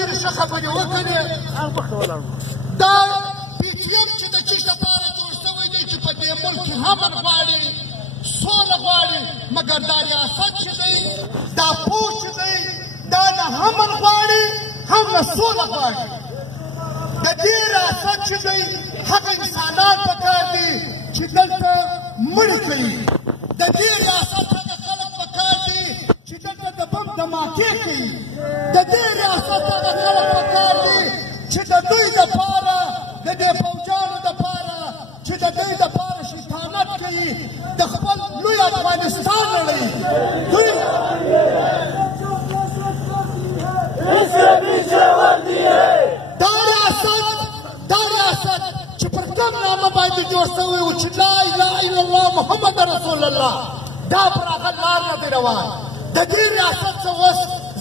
ډېرې ښه خبرې وکړې. دا PTM چې د چیش لپاره جوړ شوی دی چې په دې ملک کې امن غواړي، سوله غواړي، مګر دا ریاست چې دی، دا پوځ چې دی، دا نه امن غواړي هم نه سوله غواړي. د دې ریاست چې دی هغه انسانان پکار دي چې دلته مړه کوي. د دې ریاست هغه خلک پکار دي چې دلته د بم دماکې کوي. د دې ریاست هغه خلک پکار دي چې د دوی دپاره، د دې فوجانو دپاره چې د دوی دپاره شیطانت کوي، د خپل لوی افغانستان نړوي. دوی دا ریاست چې پر کوم نامه باندې جوړ شوی و چې لا اله الا الله محمد رسول الله، دا پر هغه لار نه دی روان. د دې ریاست څه اوس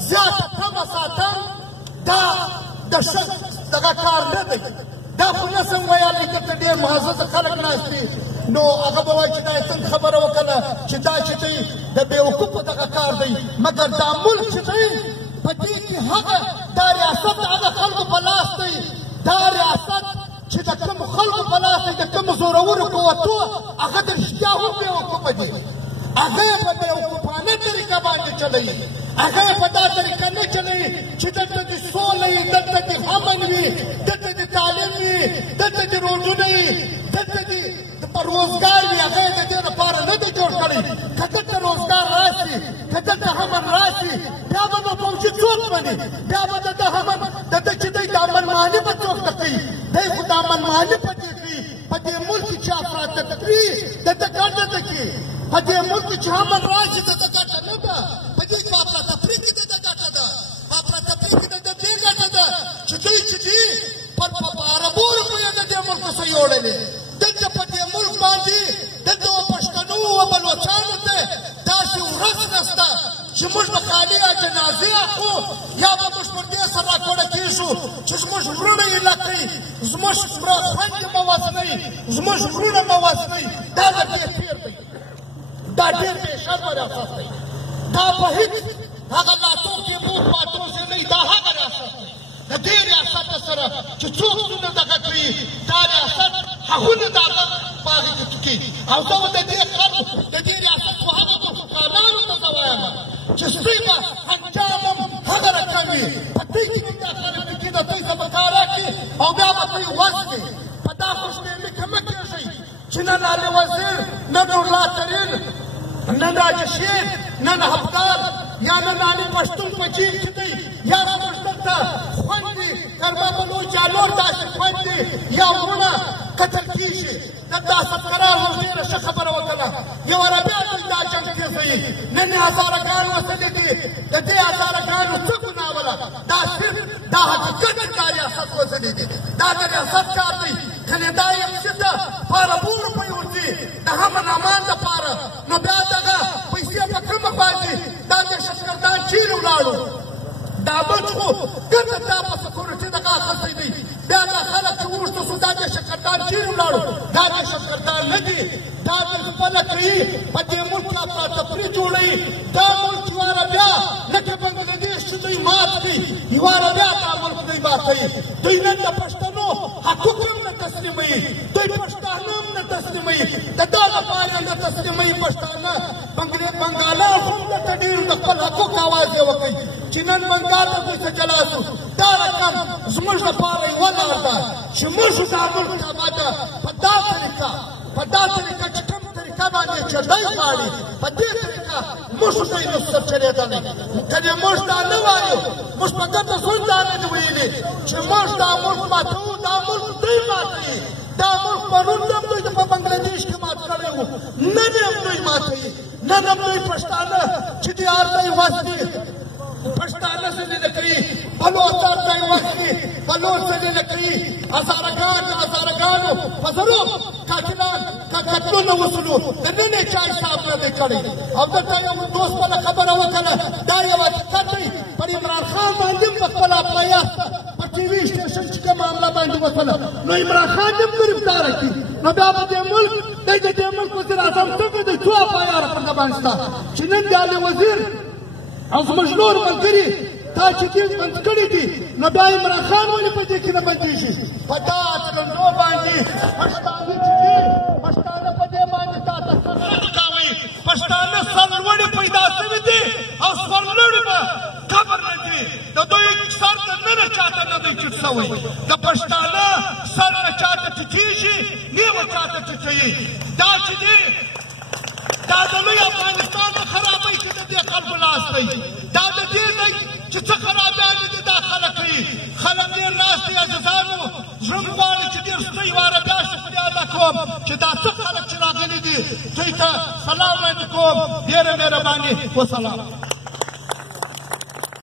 زیاته تمه ساتل دا د ښه دغه کار نه دی. دا خو نه سم ویلی دلته ډېر معزز خلک ناست دي، نو هغه به وایي چې دا یې څنګه خبره وکړه چې دا چې دی د بېوقوفو دغه کار دی. مګر دا ملک چې دی په دې کې هغه دا ریاست د هغه خلکو په لاس دی. دا ریاست چې د کومو خلکو په لاس دی، د کومو زورورو قوتو، هغه د رښتیا هم بېوقوفه دي. هغه یې په بېوقوفانه طریقه باندې چلوي. هغه یې په دا طریقه نه چلوي چې دلته دې سوله وي، دلته دې امن وي، دلته دې تعلیم وي، دلته دې روزونه وي، دلته دې روزګار وي. هغه یې د دې لپاره نه دی جوړ کړی. که دلته روزګار راشي، که دلته امن راشي، بیا به نو فوجي څوک مني؟ بیا به د ده امن د ده چې دی د امن معنی به څوک نه کوي؟ دی خو د امن معنی په دې کوي. په دې ملک کې چې افراط تفري د ده ګټه ده کې، په دې ملک کې چې امن راشي د ده ګټه نه ده. په دې کې په افراطفري کې د ده ګټه ده، په افراطفري کې د ده دې ګټه ده چې دوی چې دي په عربو روپیو د دې ملک څه یوړلې. دلته په دې ملک باندې دلته و پښتنو و بلوچانو ته داسې ورځ نشته چې موږ به خالي جنازې اخلو، یا به موږ پر دې سره راټوله کېږو چې زموږ وروڼه یې لکۍ، زموږ خویندې مه وژنئ، زموږ وروڼه مه وژنئ. دا له دې تېر دی. دا ډېر بې شرمه ریاست دی. دا په هېڅ هغه لاټوکې بوټ پاټوسې نه وي. دا هغه ریاست دی. د دې ریاست سره چې څوک څونه دغه کوي، دا ریاست هغونه د هغه په هغې کې ټوکېږي. او زه به د دې خلکو د دې ریاست خو هغه بخوکانانو ته زه وایم چې دوی به انجام هم هغه رقم وي. په دوی کې به دا خلک چې د دوی ته به کار راکړي او بیا به دوی وژني. په دا خوشبیني کې مه کېږئ چې نن علي وزیر، نن الله ترین، نن راجه شیر، نن افغان، یا نن علي پښتون په جیل کې دی، یا زموږ دلته خویندې کرما بلوچ جالور داسې خویندې یا وروڼه قتل کېږي. نن دا سفکران موږ ډېره ښه خبره وکړه. یوه ربیع دوی دا جنګ پېښوي. نن یې هزارهګان وتلي دي. د دې هزارهګانو څه ګناه وله؟ دا صرف دا حقیقت چې دا ریاست وتلي دي. دا د ریاست کار دی. کنې دا یم چې ته په عربو روپۍ ورځي د امن امان دپاره، نو بیا دغه پیسې په کومه باندې دا د ششکردان چیرې ولاړو؟ دا بل خو ګټه دا په سکورټي دغه اخیستی دی. بیا دا خلک چې وروسته شو دا د شکردان چیرې ولاړو؟ دا د شکردان نه دي. دا دوی خپله کوي، په دې ملک کې افراطفري جوړوي. دا ملک یواره بیا لکه بنګلادیش چې دوی مات کړي، یواره بیا دا ملک دوی ماتوي. دوی نن د پښتنو حقوق هم نه تسلیموي، دوی پښتانه هم نه تسلیموي. د دا لپاره نه تسلیموي پښتانه، بنګالان هم دلته ډېرو د خپل حقوق آواز یې وکړي چې نن بنګال ته دوی څه جلا شو. دا رقم زموږ لپاره یوه لار ده چې موږ دا ملک آباده په دا طریقه، په دا طریقه چې کوم طریقه باندې چې دی غواړي، په دې طریقه موږ دوی نشو چلېدلی. کنې موږ دا نه وایو، موږ په ګټه زوی دا نه دي ویلي چې موږ دا ملک ماتوو. دا ملک دوی ماتوي. دا ملک پرون هم دوی په بنګلادیش کې مات کړی وو، نن هم دوی ماتوي. نن هم دوی پښتانه چې دي هر ځای وژني، پښتانه څه نه کوي، بلوچ هر ځای وژني، بلوچ څه نه کوي. هزارهګانو په زرو قاتلان قتلونه وشولو، د نن یې چا حساب نه دی کړی. او دلته یو دوست بله خبره وکړه، دا یو حقیقت دی. پر عمران خان باندې هم په خپله افغانیت په ټي وي سټیشن چې کوم معامله باندې وشوله، نو عمران خان هم ګرفتاره کړي. نو بیا به دې ملک دی د دې ملک وزیر اعظم څنګه دی؟ څو افایاره پر ده باندې شته چې نن د علي وزیر او زموږ نور ملګري تا چې کېس بند کړي دي، نو بیا عمران خان ولې په دې کې نه بندېږي په دا چلنډو باندې پښتانه چې دي پښتانه په دې باندې تا ته سر کوي پښتانه سرلوړي پیدا شوي دي او سرلوړي به قبر نه دي د دوی سر د ننه چاته نه دی ټیټ شوی د پښتانه سر نه چاته ټیټېږي نیمه چاته ټیټوي دا چې دي دا د لوی افغانستان د خرابۍ کې د دې خلکو لاس دی دا د دې دی چې څه خرابیانې دي دا خلک کوي خلک ډېر ناست دي عزیزانو زړه مې غواړي چې ډېر ستړي واره بیا شکریا ادا کوم چې دا څه خلک چې راغلي دي دوی ته سلام وړاندې کوم ډېره مهرباني وسلام